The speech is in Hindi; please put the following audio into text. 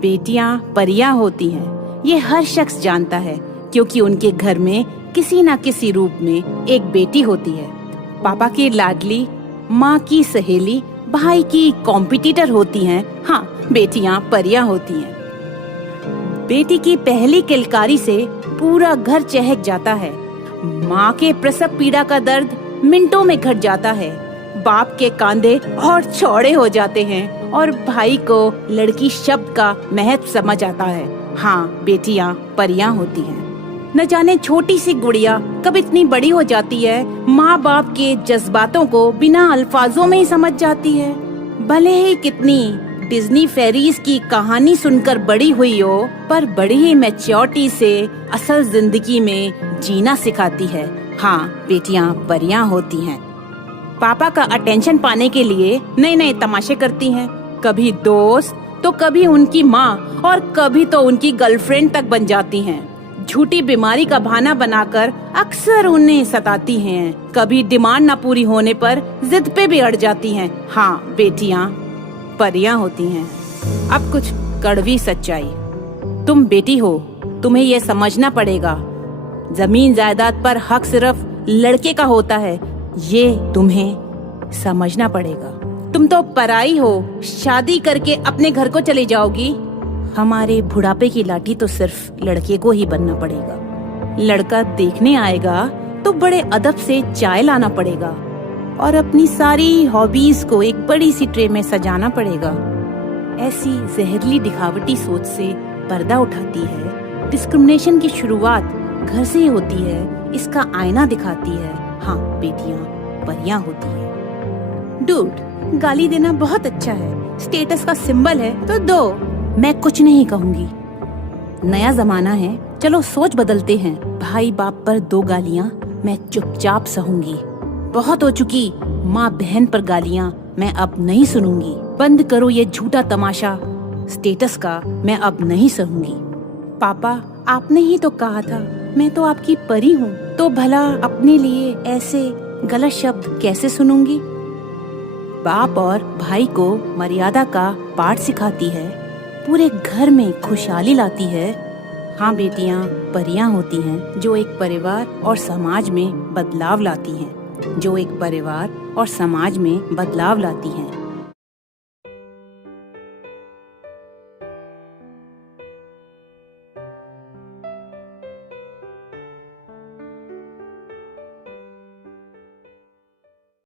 बेटियां परियां होती हैं, ये हर शख्स जानता है, क्योंकि उनके घर में किसी न किसी रूप में एक बेटी होती है। पापा की लाडली, माँ की सहेली, भाई की कॉम्पिटिटर होती हैं। हाँ, बेटियां परियां होती हैं। बेटी की पहली किलकारी से पूरा घर चहक जाता है। माँ के प्रसव पीड़ा का दर्द मिनटों में घट जाता है। बाप के कांधे और चौड़े हो जाते हैं और भाई को लड़की शब्द का महत्व समझ आता है। हाँ, बेटियां परियां होती हैं। न जाने छोटी सी गुड़िया कब इतनी बड़ी हो जाती है, माँ बाप के जज्बातों को बिना अल्फाजों में ही समझ जाती है। भले ही कितनी डिज्नी फेरीज की कहानी सुनकर बड़ी हुई हो, पर बड़ी ही मैच्योरिटी से असल जिंदगी में जीना सिखाती है। हाँ, बेटियां परियां होती हैं। पापा का अटेंशन पाने के लिए नए नए तमाशे करती हैं। कभी दोस्त तो कभी उनकी माँ और कभी तो उनकी गर्लफ्रेंड तक बन जाती हैं। झूठी बीमारी का बहाना बनाकर अक्सर उन्हें सताती हैं। कभी डिमांड न पूरी होने पर जिद पे भी अड़ जाती हैं। हाँ, बेटियां परियां होती हैं। अब कुछ कड़वी सच्चाई। तुम बेटी हो, तुम्हें ये समझना पड़ेगा, जमीन जायदाद पर हक सिर्फ लड़के का होता है। ये तुम्हें समझना पड़ेगा। तुम तो पराई हो, शादी करके अपने घर को चली जाओगी। हमारे बुढ़ापे की लाठी तो सिर्फ लड़के को ही बनना पड़ेगा। लड़का देखने आएगा तो बड़े अदब से चाय लाना पड़ेगा और अपनी सारी हॉबीज को एक बड़ी सी ट्रे में सजाना पड़ेगा। ऐसी जहरीली दिखावटी सोच से पर्दा उठाती है। डिस्क्रिमिनेशन की शुरुआत घर से ही होती है, इसका आईना दिखाती है। हाँ, बेटियां परियां होती हैं। डूड, गाली देना बहुत अच्छा है, स्टेटस का सिंबल है तो दो। मैं कुछ नहीं कहूँगी। नया जमाना है, चलो सोच बदलते हैं। भाई बाप पर 2 गालियाँ मैं चुपचाप सहूंगी। बहुत हो चुकी माँ बहन पर गालियाँ, मैं अब नहीं सुनूंगी। बंद करो ये झूठा तमाशा स्टेटस का, मैं अब नहीं सहूंगी। पापा, आपने ही तो कहा था मैं तो आपकी परी हूँ, तो भला अपने लिए ऐसे गलत शब्द कैसे सुनूंगी। बाप और भाई को मर्यादा का पाठ सिखाती है, पूरे घर में खुशहाली लाती है। हाँ, बेटियां परियां होती हैं, जो एक परिवार और समाज में बदलाव लाती हैं।